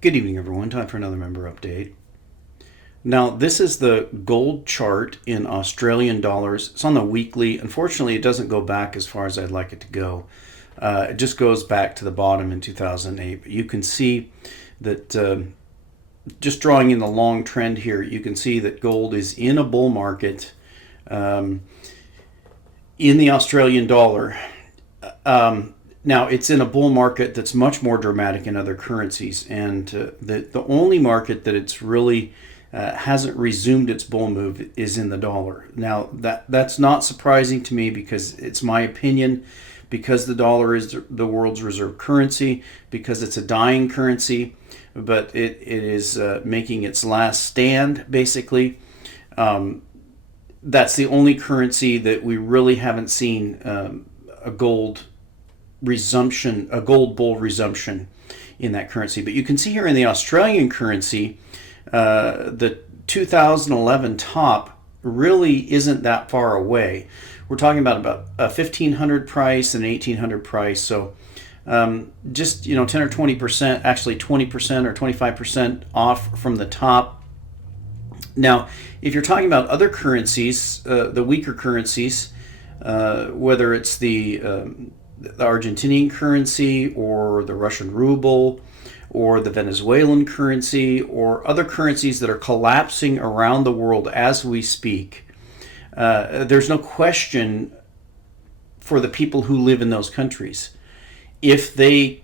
Good evening, everyone. Time for another member update. Now, this is the gold chart in Australian dollars. It's on the weekly. Unfortunately, it doesn't go back as far as I'd like it to go. It just goes back to the bottom in 2008. But you can see that just drawing in the long trend here, you can see that gold is in a bull market um, in the Australian dollar. Now, it's in a bull market that's much more dramatic in other currencies, and the only market that it's really hasn't resumed its bull move is in the dollar. Now, that's not surprising to me because it's my opinion, because the dollar is the world's reserve currency, because it's a dying currency, but it is making its last stand, basically. That's the only currency that we really haven't seen a gold resumption, a gold bull resumption in that currency. But you can see here in the Australian currency, the 2011 top really isn't that far away. We're talking about a 1500 price and an 1800 price. So just 10 or 20%, actually 20% or 25% off from the top. Now, if you're talking about other currencies, the weaker currencies, whether it's the Argentinian currency or the Russian ruble or the Venezuelan currency or other currencies that are collapsing around the world as we speak, there's no question for the people who live in those countries. If they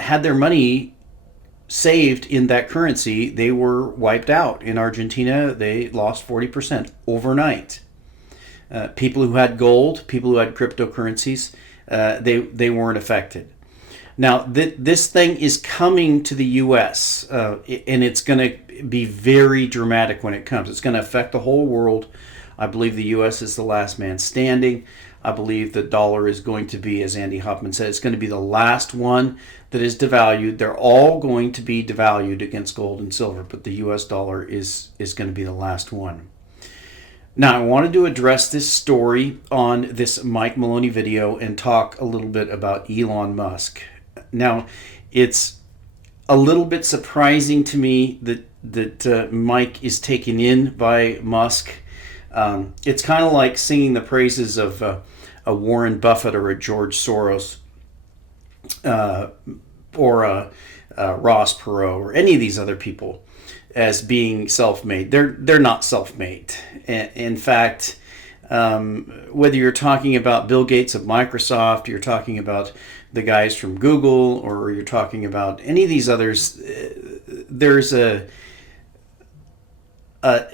had their money saved in that currency, they were wiped out. In Argentina, they lost 40% overnight. People who had gold, people who had cryptocurrencies, they weren't affected. Now, this thing is coming to the U.S., and it's going to be very dramatic when it comes. It's going to affect the whole world. I believe the U.S. is the last man standing. I believe the dollar is going to be, as Andy Hoffman said, it's going to be the last one that is devalued. They're all going to be devalued against gold and silver, but the U.S. dollar is going to be the last one. Now, I wanted to address this story on this Mike Maloney video and talk a little bit about Elon Musk. Now, it's a little bit surprising to me that Mike is taken in by Musk. It's kind of like singing the praises of a Warren Buffett or a George Soros or a Ross Perot or any of these other people as being self-made. They're not self-made. In fact, whether you're talking about Bill Gates of Microsoft, you're talking about the guys from Google, or you're talking about any of these others, there's a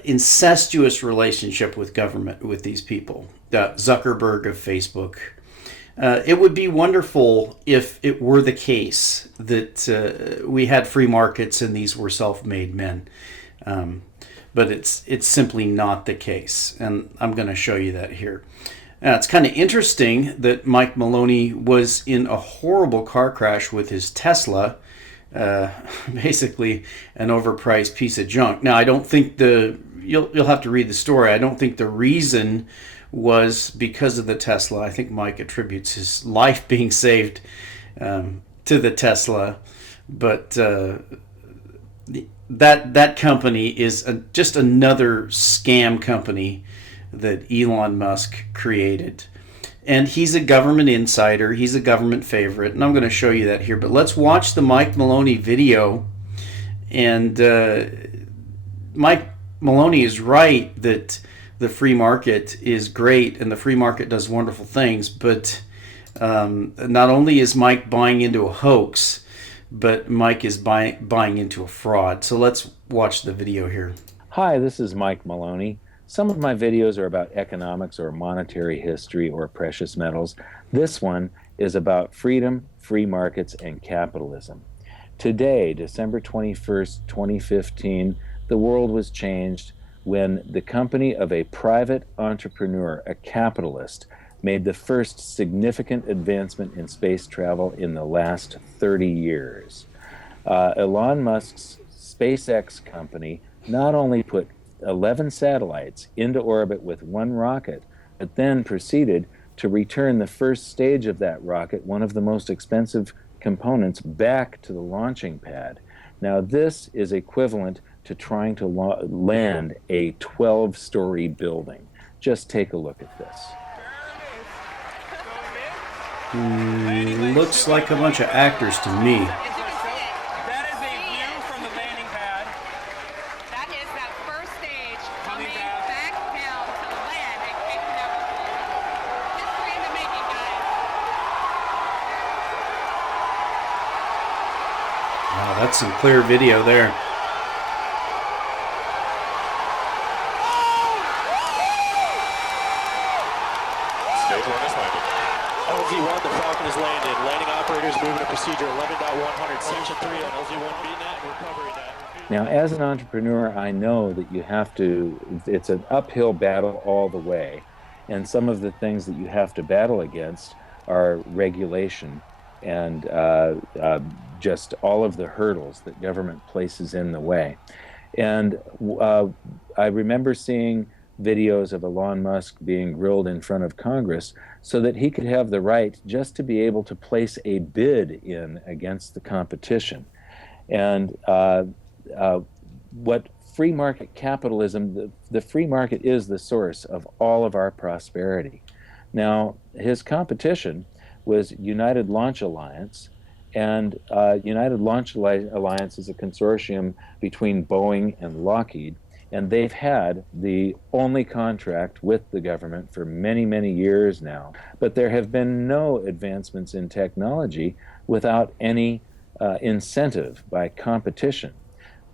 incestuous relationship with government with these people. Zuckerberg of Facebook. It would be wonderful if it were the case that we had free markets and these were self-made men. But it's simply not the case. And I'm going to show you that here. Now, it's kind of interesting that Mike Maloney was in a horrible car crash with his Tesla, basically an overpriced piece of junk. Now, I don't think you'll have to read the story. I don't think the reason was because of the Tesla. I think Mike attributes his life being saved to the Tesla, but that company is just another scam company that Elon Musk created. And he's a government insider. He's a government favorite. And I'm going to show you that here. But let's watch the Mike Maloney video. And Mike Maloney is right that the free market is great and the free market does wonderful things. But not only is Mike buying into a hoax, but Mike is buying into a fraud. So let's watch the video here. Hi, this is Mike Maloney. Some of my videos are about economics or monetary history or precious metals. This one is about freedom, free markets, and capitalism. Today, December 21st, 2015, the world was changed when the company of a private entrepreneur, a capitalist, made the first significant advancement in space travel in the last 30 years. Elon Musk's SpaceX company not only put 11 satellites into orbit with one rocket, but then proceeded to return the first stage of that rocket, one of the most expensive components, back to the launching pad. Now, this is equivalent to trying to land a 12-story building. Just take a look at this. Looks like a bunch of actors to me. That is a view from the landing pad. That is that first stage coming back down to land and kicking up history in the making, guys. Wow, that's some clear video there. LZ1, the Falcon is landed. Landing operators moving to procedure 11.100, section 3 on LZ1 VNet, recovery net. Now, as an entrepreneur, I know that you have to, it's an uphill battle all the way. And some of the things that you have to battle against are regulation and just all of the hurdles that government places in the way. And I remember seeing videos of Elon Musk being grilled in front of Congress so that he could have the right just to be able to place a bid in against the competition. And what free market capitalism, the free market is the source of all of our prosperity. Now, his competition was United Launch Alliance, and United Launch Alliance is a consortium between Boeing and Lockheed, and they've had the only contract with the government for many, many years now. But there have been no advancements in technology without any incentive by competition.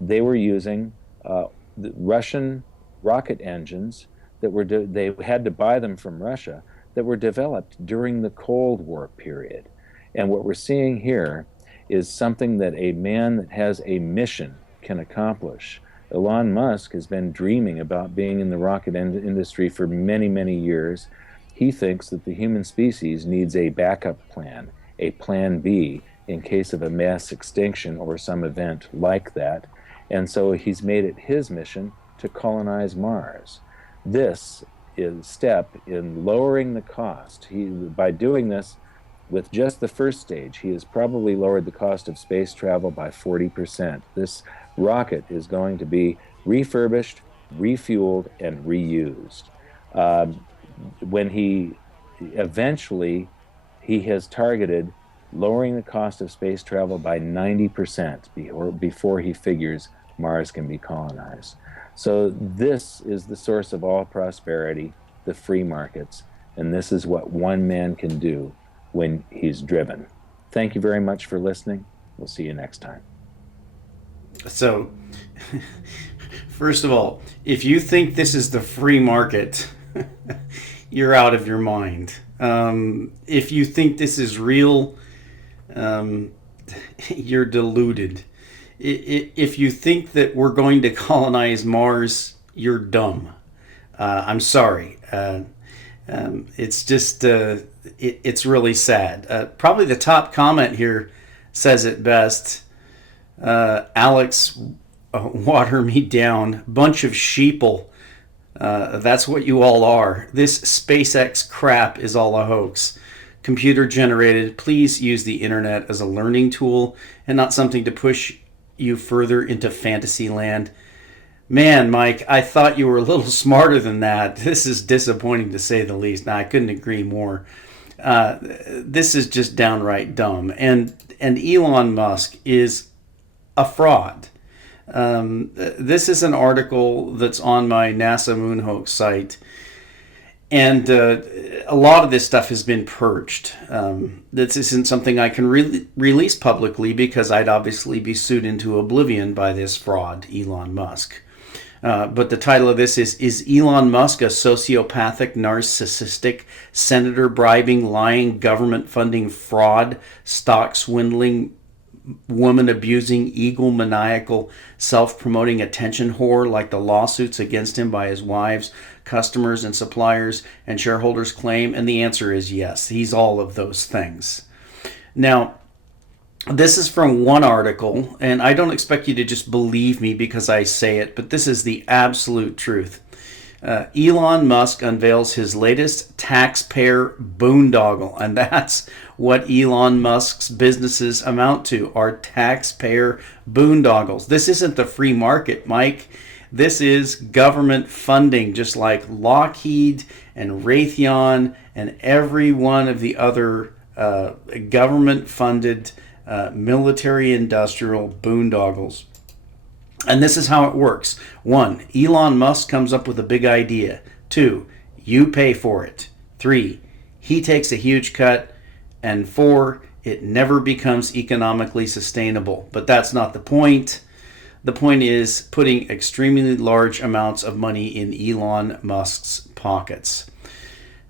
They were using the Russian rocket engines that were they had to buy them from Russia, that were developed during the Cold War period. And what we're seeing here is something that a man that has a mission can accomplish. Elon Musk has been dreaming about being in the rocket industry for many, many years. He thinks that the human species needs a backup plan, a plan B, in case of a mass extinction or some event like that. And so he's made it his mission to colonize Mars. This is a step in lowering the cost. By doing this, with just the first stage, he has probably lowered the cost of space travel by 40%. This rocket is going to be refurbished, refueled, and reused. When he eventually, he has targeted lowering the cost of space travel by 90% before he figures Mars can be colonized. So this is the source of all prosperity, the free markets, and this is what one man can do when he's driven. Thank you very much for listening. We'll see you next time. So, first of all, if you think this is the free market, you're out of your mind. If you think this is real, you're deluded. If you think that we're going to colonize Mars, you're dumb. I'm sorry. It's just, it's really sad. Probably the top comment here says it best. Alex, water me down. Bunch of sheeple. That's what you all are. This SpaceX crap is all a hoax. Computer generated. Please use the internet as a learning tool and not something to push you further into fantasy land. Man, Mike, I thought you were a little smarter than that. This is disappointing to say the least. Now, I couldn't agree more. This is just downright dumb. And Elon Musk is a fraud. This is an article that's on my NASA Moon Hoax site. And a lot of this stuff has been purged. This isn't something I can release publicly because I'd obviously be sued into oblivion by this fraud, Elon Musk. But the title of this is Elon Musk a sociopathic, narcissistic, senator bribing, lying, government funding fraud, stock swindling, woman abusing, egomaniacal, self-promoting attention whore like the lawsuits against him by his wives, customers and suppliers and shareholders claim? And the answer is yes, he's all of those things. Now, this is from one article, and I don't expect you to just believe me because I say it, but this is the absolute truth. Elon Musk unveils his latest taxpayer boondoggle, and that's what Elon Musk's businesses amount to, are taxpayer boondoggles. This isn't the free market, Mike. This is government funding, just like Lockheed and Raytheon and every one of the other government-funded military-industrial boondoggles. And this is how it works. 1, Elon Musk comes up with a big idea. 2, you pay for it. 3, he takes a huge cut. And 4, it never becomes economically sustainable. But that's not the point. The point is putting extremely large amounts of money in Elon Musk's pockets.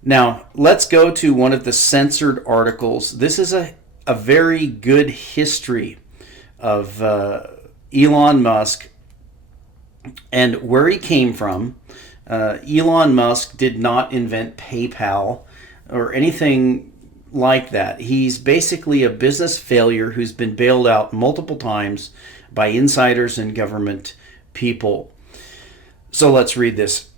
Now, let's go to one of the censored articles. This is a very good history of Elon Musk and where he came from. Elon Musk did not invent PayPal or anything like that. He's basically a business failure who's been bailed out multiple times by insiders and government people. So let's read this.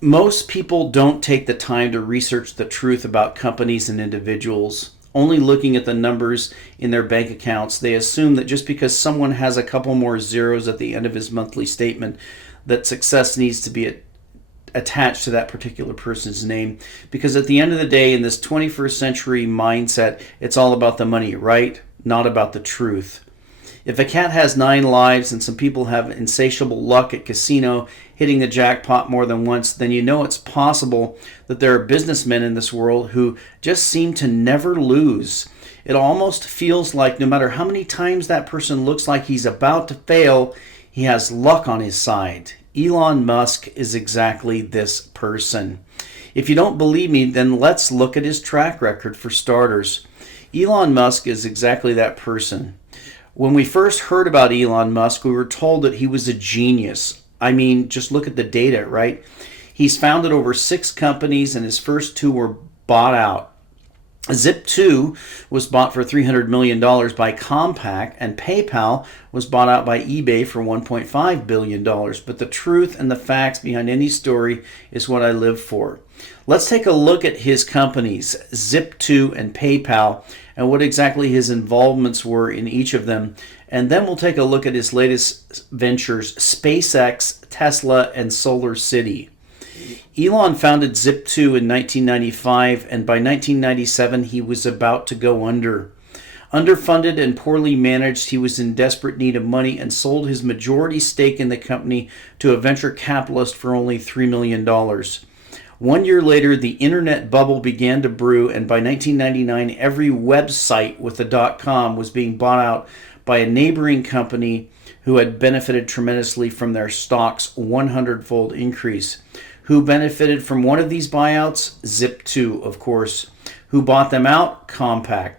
Most people don't take the time to research the truth about companies and individuals. Only looking at the numbers in their bank accounts, they assume that just because someone has a couple more zeros at the end of his monthly statement, that success needs to be attached to that particular person's name. Because at the end of the day, in this 21st century mindset, it's all about the money, right? Not about the truth. If a cat has 9 lives and some people have insatiable luck at casino, hitting the jackpot more than once, then you know it's possible that there are businessmen in this world who just seem to never lose. It almost feels like no matter how many times that person looks like he's about to fail, he has luck on his side. Elon Musk is exactly this person. If you don't believe me, then let's look at his track record for starters. Elon Musk is exactly that person. When we first heard about Elon Musk, we were told that he was a genius. I mean, just look at the data, right? He's founded over 6 companies, and his first 2 were bought out. Zip2 was bought for $300 million by Compaq, and PayPal was bought out by eBay for $1.5 billion. But the truth and the facts behind any story is what I live for. Let's take a look at his companies, Zip2 and PayPal, and what exactly his involvements were in each of them. And then we'll take a look at his latest ventures, SpaceX, Tesla, and Solar City. Elon founded Zip2 in 1995, and by 1997 he was about to go under. Underfunded and poorly managed, he was in desperate need of money and sold his majority stake in the company to a venture capitalist for only $3 million. 1 year later, the internet bubble began to brew, and by 1999, every website with a .com was being bought out by a neighboring company who had benefited tremendously from their stock's 100-fold increase. Who benefited from one of these buyouts? Zip2, of course. Who bought them out? Compaq.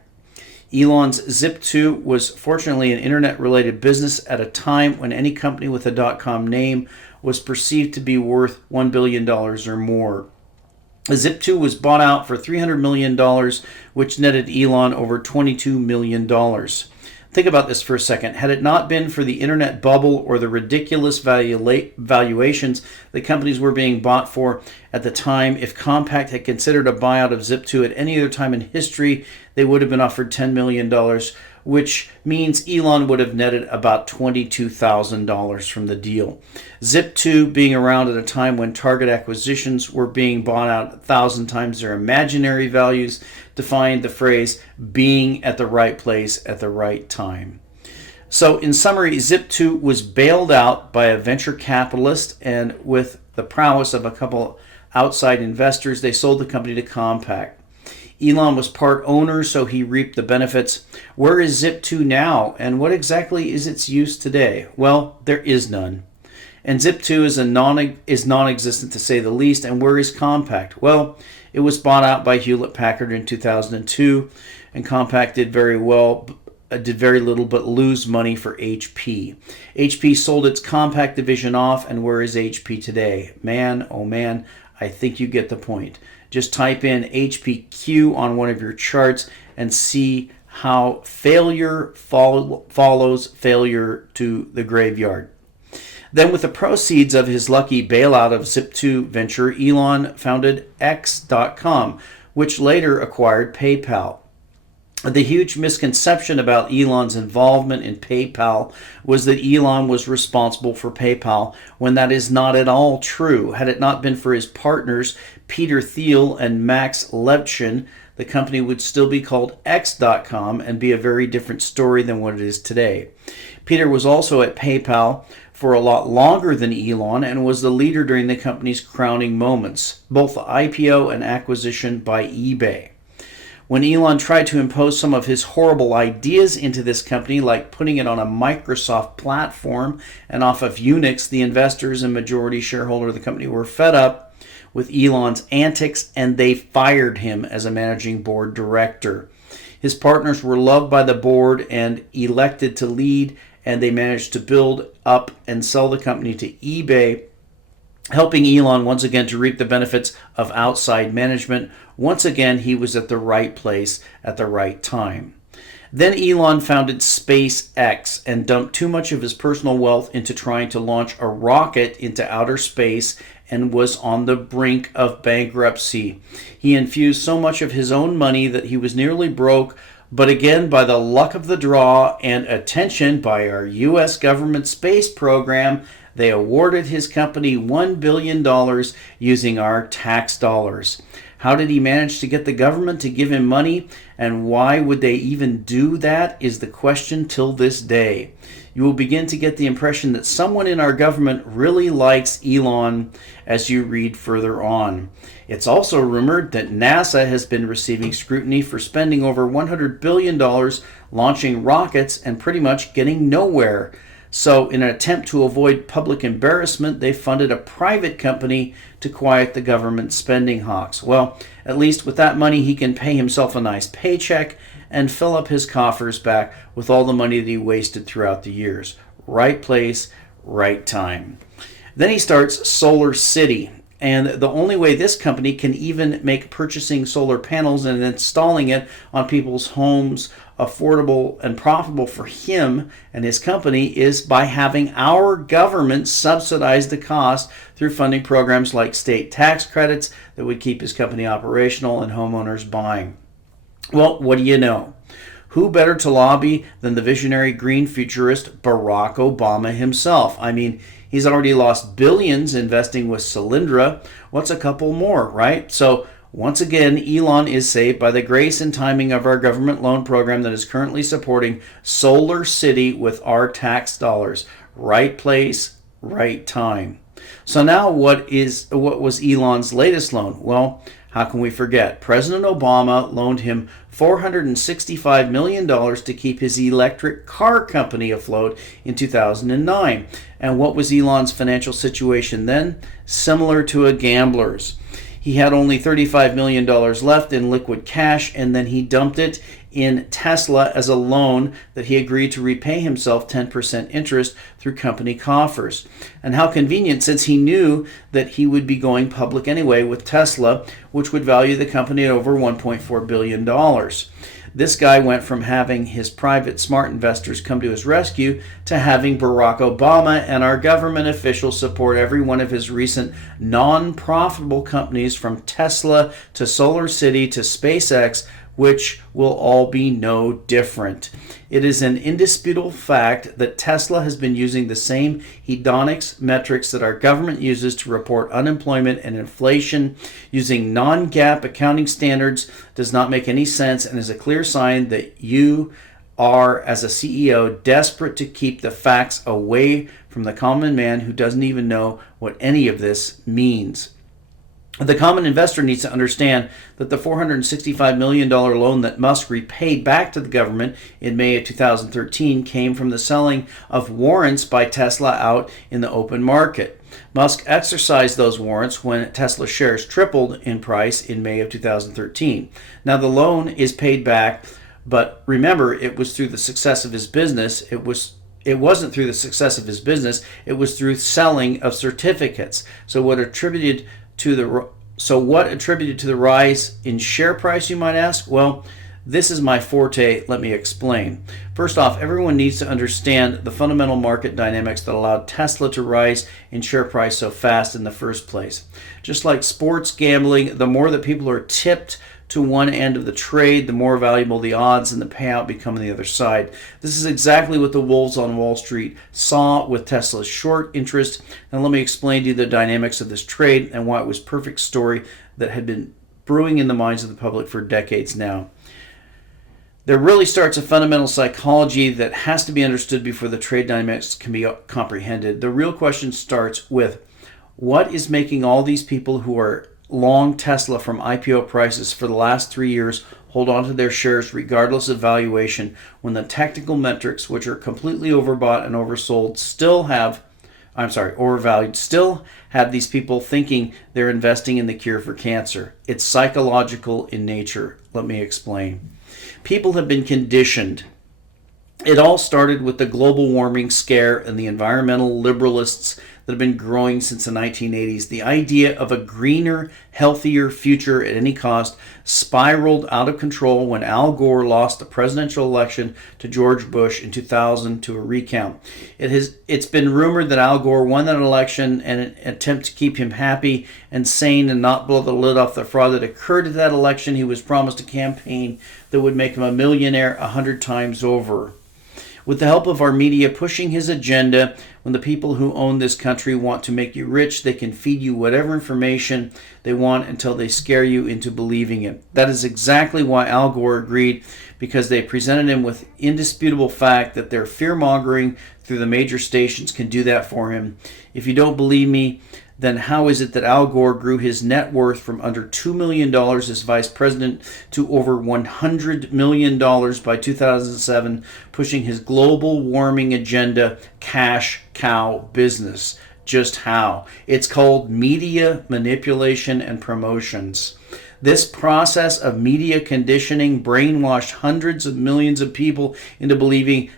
Elon's Zip2 was fortunately an internet-related business at a time when any company with a .com name was perceived to be worth $1 billion or more. Zip2 was bought out for $300 million, which netted Elon over $22 million. Think about this for a second. Had it not been for the internet bubble or the ridiculous valuations that companies were being bought for at the time, if Compaq had considered a buyout of Zip2 at any other time in history, they would have been offered $10 million, which means Elon would have netted about $22,000 from the deal. Zip2 being around at a time when target acquisitions were being bought out 1,000 times their imaginary values defined the phrase being at the right place at the right time. So in summary, Zip2 was bailed out by a venture capitalist, and with the prowess of a couple outside investors, they sold the company to Compaq. Elon was part owner, so he reaped the benefits. Where is Zip2 now, and what exactly is its use today? Well, there is none. And Zip2 is non-existent to say the least. And where is Compaq? Well, it was bought out by Hewlett-Packard in 2002, and Compaq did very little but lose money for HP. HP sold its Compaq division off, and where is HP today? Man, oh man, I think you get the point. Just type in HPQ on one of your charts and see how failure follows failure to the graveyard. Then, with the proceeds of his lucky bailout of Zip2 venture, Elon founded X.com, which later acquired PayPal. The huge misconception about Elon's involvement in PayPal was that Elon was responsible for PayPal, when that is not at all true. Had it not been for his partners, Peter Thiel and Max Levchin, the company would still be called X.com and be a very different story than what it is today. Peter was also at PayPal for a lot longer than Elon and was the leader during the company's crowning moments, both the IPO and acquisition by eBay. When Elon tried to impose some of his horrible ideas into this company, like putting it on a Microsoft platform and off of Unix, the investors and majority shareholder of the company were fed up with Elon's antics, and they fired him as a managing board director. His partners were loved by the board and elected to lead, and they managed to build up and sell the company to eBay, helping Elon once again to reap the benefits of outside management. Once again, he was at the right place at the right time. Then Elon founded SpaceX and dumped too much of his personal wealth into trying to launch a rocket into outer space and was on the brink of bankruptcy. He infused so much of his own money that he was nearly broke, but again, by the luck of the draw and attention by our U.S. government space program, they awarded his company $1 billion using our tax dollars. How did he manage to get the government to give him money, and why would they even do that is the question till this day. You will begin to get the impression that someone in our government really likes Elon as you read further on. It's also rumored that NASA has been receiving scrutiny for spending over $100 billion launching rockets and pretty much getting nowhere. So in an attempt to avoid public embarrassment, they funded a private company to quiet the government spending hawks. Well, at least with that money, he can pay himself a nice paycheck and fill up his coffers back with all the money that he wasted throughout the years. Right place, right time. Then he starts Solar City. And the only way this company can even make purchasing solar panels and installing it on people's homes affordable and profitable for him and his company is by having our government subsidize the cost through funding programs like state tax credits that would keep his company operational and homeowners buying. Well, what do you know? Who better to lobby than the visionary green futurist Barack Obama himself? I mean, he's already lost billions investing with Solyndra. What's a couple more, right? So once again, Elon is saved by the grace and timing of our government loan program that is currently supporting Solar City with our tax dollars. Right place, right time. So now what was Elon's latest loan? Well, how can we forget? President Obama loaned him $465 million to keep his electric car company afloat in 2009. And what was Elon's financial situation then? Similar to a gambler's. He had only $35 million left in liquid cash, and then he dumped it in Tesla as a loan that he agreed to repay himself 10% interest through company coffers. And how convenient, since he knew that he would be going public anyway with Tesla, which would value the company at over $1.4 billion. This guy went from having his private smart investors come to his rescue to having Barack Obama and our government officials support every one of his recent non-profitable companies, from Tesla to Solar City to SpaceX, which will all be no different. It is an indisputable fact that Tesla has been using the same hedonics metrics that our government uses to report unemployment and inflation. Using non-GAAP accounting standards does not make any sense and is a clear sign that you are, as a CEO, desperate to keep the facts away from the common man who doesn't even know what any of this means. The common investor needs to understand that the $465 million loan that Musk repaid back to the government in May of 2013 came from the selling of warrants by Tesla out in the open market. Musk exercised those warrants when Tesla shares tripled in price in May of 2013. Now the loan is paid back, but remember, it was through the success of his business. It wasn't through the success of his business. It was through selling of certificates. So what attributed to the rise in share price, you might ask? Well, This is my forte. Let me explain. First off, everyone needs to understand the fundamental market dynamics that allowed Tesla to rise in share price so fast in the first place. Just like sports gambling, the more that people are tipped to one end of the trade, the more valuable the odds and the payout become on the other side. This is exactly what the wolves on Wall Street saw with Tesla's short interest. And let me explain to you the dynamics of this trade and why it was a perfect story that had been brewing in the minds of the public for decades now. There really starts a fundamental psychology that has to be understood before the trade dynamics can be comprehended. The real question starts with, what is making all these people who are long Tesla from IPO prices for the last 3 years hold on to their shares regardless of valuation when the technical metrics, which are completely overbought and oversold, overvalued, still have these people thinking they're investing in the cure for cancer? It's psychological in nature. Let me explain. People have been conditioned. It all started with the global warming scare and the environmental liberalists that have been growing since the 1980s. The idea of a greener, healthier future at any cost spiraled out of control when Al Gore lost the presidential election to George Bush in 2000 to a recount. It's been rumored that Al Gore won that election in an attempt to keep him happy and sane and not blow the lid off the fraud that occurred at that election. He was promised a campaign that would make him a millionaire 100 times over. With the help of our media pushing his agenda, when the people who own this country want to make you rich, they can feed you whatever information they want until they scare you into believing it. That is exactly why Al Gore agreed, because they presented him with indisputable fact that their fear-mongering through the major stations can do that for him. If you don't believe me, then how is it that Al Gore grew his net worth from under $2 million as vice president to over $100 million by 2007, pushing his global warming agenda, cash cow business? Just how? It's called media manipulation and promotions. This process of media conditioning brainwashed hundreds of millions of people into believing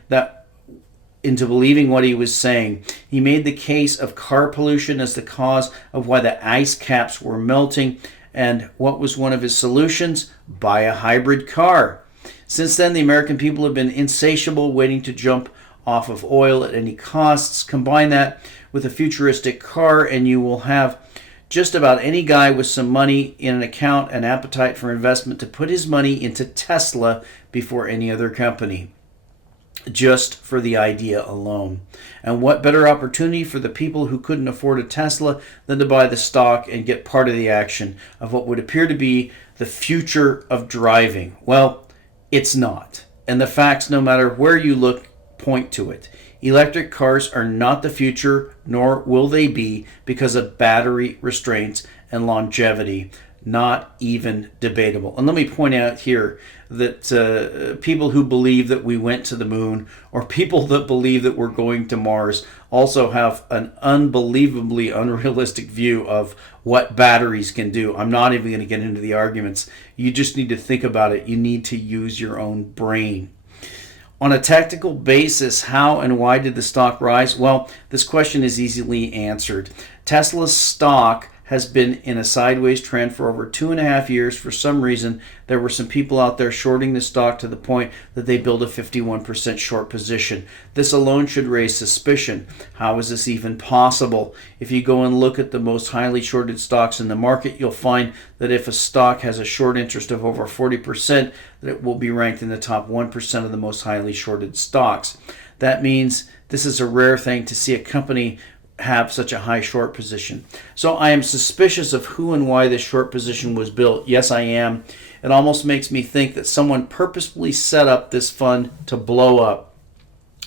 what he was saying. He made the case of car pollution as the cause of why the ice caps were melting. And what was one of his solutions? Buy a hybrid car. Since then, the American people have been insatiable, waiting to jump off of oil at any costs. Combine that with a futuristic car, and you will have just about any guy with some money in an account and appetite for investment to put his money into Tesla before any other company, just for the idea alone. And what better opportunity for the people who couldn't afford a Tesla than to buy the stock and get part of the action of what would appear to be the future of driving? Well, it's not. And the facts, no matter where you look, point to it. Electric cars are not the future, nor will they be, because of battery restraints and longevity. Not even debatable. And let me point out here that people who believe that we went to the moon, or people that believe that we're going to Mars, also have an unbelievably unrealistic view of what batteries can do. I'm not even going to get into the arguments. You just need to think about it. You need to use your own brain. On a technical basis, how and why did the stock rise? Well, this question is easily answered. Tesla's stock has been in a sideways trend for over 2.5 years. For some reason, there were some people out there shorting the stock to the point that they built a 51% short position. This alone should raise suspicion. How is this even possible? If you go and look at the most highly shorted stocks in the market, you'll find that if a stock has a short interest of over 40%, that it will be ranked in the top 1% of the most highly shorted stocks. That means this is a rare thing to see a company have such a high short position. So I am suspicious of who and why this short position was built. Yes, I am. It almost makes me think that someone purposefully set up this fund to blow up.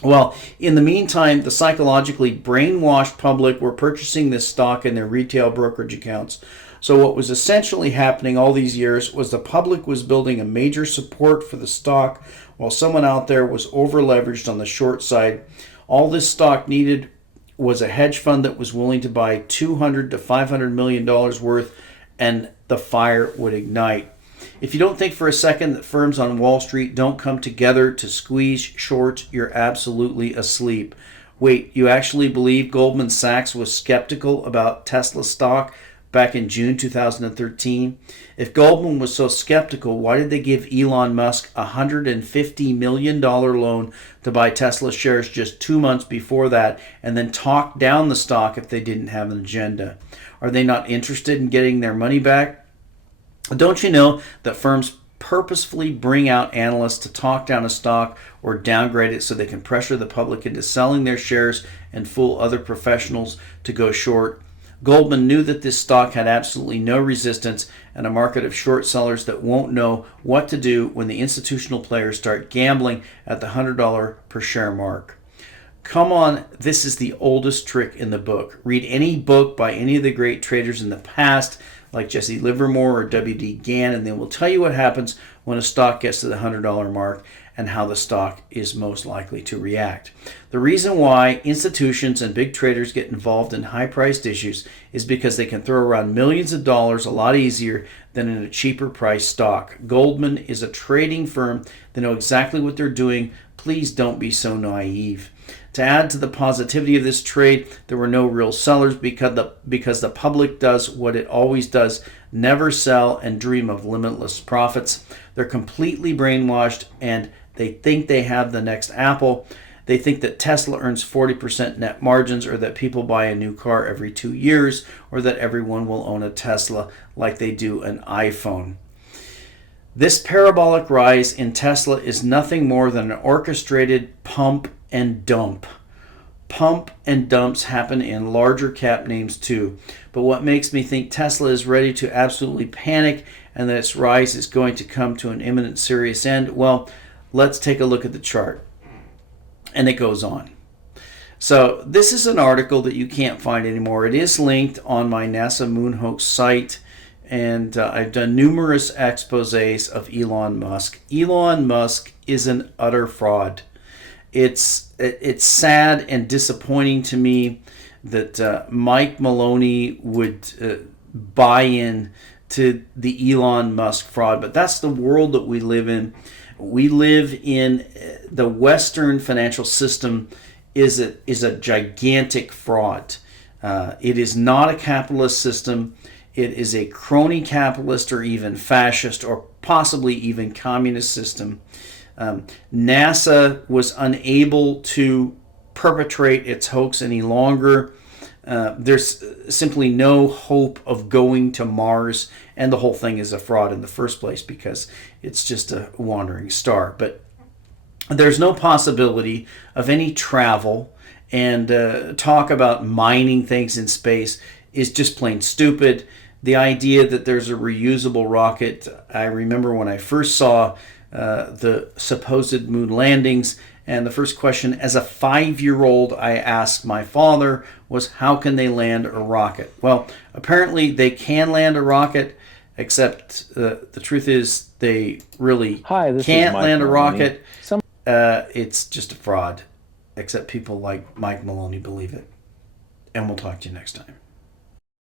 Well, in the meantime, the psychologically brainwashed public were purchasing this stock in their retail brokerage accounts. So what was essentially happening all these years was the public was building a major support for the stock while someone out there was over-leveraged on the short side. All this stock needed was a hedge fund that was willing to buy $200 to $500 million worth, and the fire would ignite. If you don't think for a second that firms on Wall Street don't come together to squeeze shorts, you're absolutely asleep. Wait, you actually believe Goldman Sachs was skeptical about Tesla stock back in June 2013. If Goldman was so skeptical, why did they give Elon Musk a $150 million loan to buy Tesla shares just 2 months before that and then talk down the stock if they didn't have an agenda? Are they not interested in getting their money back? Don't you know that firms purposefully bring out analysts to talk down a stock or downgrade it so they can pressure the public into selling their shares and fool other professionals to go short? Goldman knew that this stock had absolutely no resistance and a market of short sellers that won't know what to do when the institutional players start gambling at the $100 per share mark. Come on, this is the oldest trick in the book. Read any book by any of the great traders in the past, like Jesse Livermore or W.D. Gann, and they will tell you what happens when a stock gets to the $100 mark and how the stock is most likely to react. The reason why institutions and big traders get involved in high-priced issues is because they can throw around millions of dollars a lot easier than in a cheaper priced stock. Goldman is a trading firm. They know exactly what they're doing. Please don't be so naive. To add to the positivity of this trade, there were no real sellers because the public does what it always does, never sell and dream of limitless profits. They're completely brainwashed and they think they have the next Apple. They think that Tesla earns 40% net margins, or that people buy a new car every 2 years, or that everyone will own a Tesla like they do an iPhone. This parabolic rise in Tesla is nothing more than an orchestrated pump and dump. Pump and dumps happen in larger cap names too. But what makes me think Tesla is ready to absolutely panic and that its rise is going to come to an imminent serious end? Well, let's take a look at the chart. And it goes on. So this is an article that you can't find anymore. It is linked on my NASA Moon Hoax site. And I've done numerous exposés of Elon Musk. Elon Musk is an utter fraud. It's sad and disappointing to me that Mike Maloney would buy in to the Elon Musk fraud, but that's the world that we live in. We live in the Western financial system is a gigantic fraud. It is not a capitalist system. It is a crony capitalist or even fascist or possibly even communist system. NASA was unable to perpetrate its hoax any longer. There's simply no hope of going to Mars, and the whole thing is a fraud in the first place because it's just a wandering star. But there's no possibility of any travel, and talk about mining things in space is just plain stupid. The idea that there's a reusable rocket, I remember when I first saw the supposed moon landings, and the first question as a 5-year-old I asked my father was, how can they land a rocket? Well, apparently they can land a rocket, except the truth is they really can't land a rocket. It's just a fraud, except people like Mike Maloney believe it. And we'll talk to you next time.